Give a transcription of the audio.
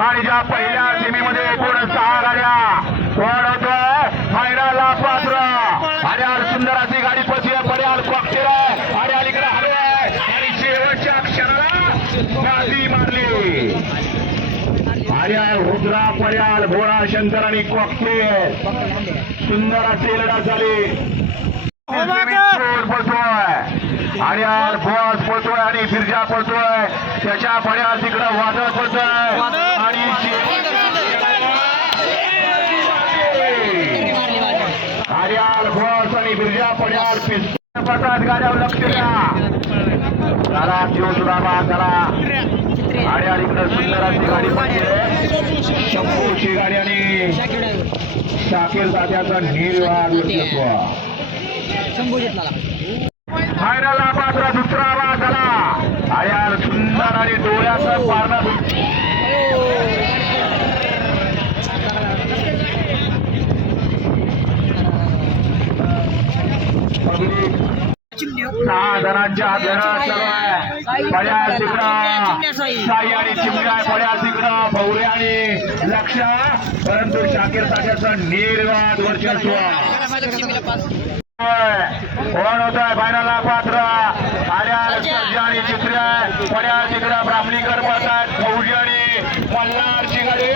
आणि ज्या पहिल्या सेमीमध्ये एकूण सहा गाड्या. कोण होतोय फायनलला पात्र आणि आज सुंदर अशी गाडी पशी कॉकटेल आहे. आणि अलीकडे हवे आहे. आणि शेवटच्या क्षणाला बाजी मारली. आणि रुद्रा पर्याल भोळा शंकर आणि कॉकटेल. सुंदर अशी लढत झाली. जोर पळतोय. आणि आज बॉस पळतोय आणि बिरजा पळतोय. त्याच्या पर्याय तिकडं वादळ पळतोय आणि आर्याल बॉस आणि बिरजा पड्याल पिस्तात गाड्यावर लक्ष द्या. चला जीव सुधामा चला. आणि अलीकडं सुंदर अशी गाडी पाहिजे. शंभूची गाडी आणि शाकीर तात्याचं निर्वाह वर्चस्व फायनलला मात्र दुसरा आवाज झाला आया सुंदर आणि डोळ्याचा पारणा सहा जणांच्या आधारात फळ्या तिकडं. साई आणि चिमण्या फळ्या तिकडं. भवऱ्या आणि लक्ष. परंतु शाकीर ताट्याचं निर्वाद वर्चस्व. कोण होतोय? फायनलला पात्र. आर्या. लक्षात आणि चित्र. पड्या तिकडं. ब्राह्मणीकर पाहतात फौजी आणि मल्हारची गाडी.